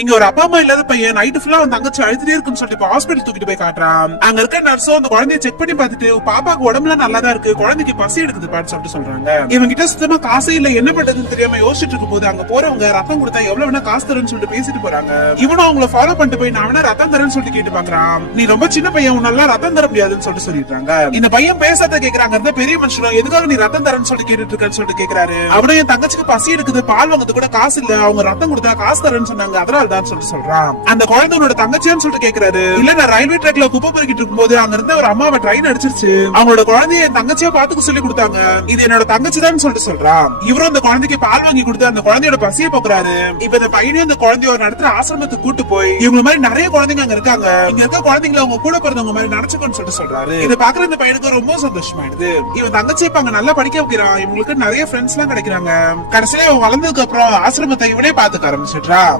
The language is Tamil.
இங்க ஒரு அப்பா அம்மா இல்லாத பையன் நைட்டு ஃபுல்லா அவன் தங்கச்சி அழுதுட்டே இருக்குன்னு சொல்லிட்டு ஹாஸ்பிட்டல் தூக்கிட்டு போய் காட்டுறான். அங்க இருக்க நர்ஸும் அந்த குழந்தைய செக் பண்ணி பார்த்துட்டு பாப்பாக்கு உடம்புல நல்லாதான் இருக்கு, குழந்தைக்கு பசி எடுக்குது பாட்டு சொல்லிட்டு சொல்றாங்க. இவங்க கிட்ட சுத்தமா காசே இல்ல, என்ன பண்றதுன்னு தெரியாம யோசிச்சுட்டு இருக்கும் போது அங்க போறவங்க ரத்தம் கொடுத்தா எவ்வளவு வேணா காசு தரேன்னு சொல்லிட்டு பேசிட்டு போறாங்க. இவனும் அவங்கள ஃபாலோ பண்ணிட்டு போய் நான் வேணா ரத்தம் தரேன்னு சொல்லிட்டு கேட்டு பாக்குறான். நீ ரொம்ப சின்ன பையன், உன்னால ரத்தம் தர முடியாதுன்னு சொல்லிட்டு சொல்லிடுறாங்க. இந்த பையன் பேசாத கேக்குறாங்க. பெரிய மனுஷனும் எதுக்காக நீ ரத்தம் தரேன்னு சொல்லிட்டு கேட்டுட்டு இருக்கன்னு சொல்லிட்டு கேக்குறாரு. அவனும் என் தங்கச்சிக்கு பசி எடுக்குது, பால் வாங்கிறது கூட காசு இல்ல, அவங்க ரத்தம் கொடுத்தா காசு தரேன்னு சொன்னாங்க, அதனால தான் சொல்லிட்டு சொல்றான். அந்த குழந்தையோட தங்கச்சியான்னு சொல்லிட்டு கேக்குறாரு. இல்ல நான் ரயில்வே ட்ராக்ல குப்பை பொறுக்கிட்டு இருக்கும்போது அங்க இருந்த ஒரு அம்மாவை ட்ரெயின் அடிச்சிருச்சு, அவங்களோட குழந்தைய என் தங்கச்சியா பாத்துக்க சொல்லி கொடுத்தாங்க, இது என்னோட தங்கச்சி தான் சொல்லிட்டு சொல்றான். இவரும் அந்த குழந்தைக்கு பால் வாங்கி கொடுத்து அந்த குழந்தையோட பசியை போக்குறாரு. இப்ப இந்த பையனையும் அந்த குழந்தைய ஒரு நடத்துற ஆசிரமத்துக்கு கூட்டு போய் இவங்க மாதிரி நிறைய குழந்தைங்க அங்க இருக்காங்க, இங்க இருக்க குழந்தைங்களை அவங்க கூட பிறந்தவங்க மாதிரி நினைச்சுக்கோன்னு சொல்லிட்டு சொல்றாரு. இதை பாக்குற இந்த பையனுக்கு ரொம்ப சந்தோஷமாயிடுது. இவன் தங்கச்சி இப்ப அங்க நல்லா படிக்க வைக்கிறான், இவங்களுக்கு நிறைய ஃப்ரெண்ட்ஸ் எல்லாம் கிடைக்கிறாங்க. கடைசியில இவன் வளர்ந்ததுக்கு அப்புறம் ஆசிரமத்தை இவனே பாத்துக்க ஆரம்பிச்சிடுறான்.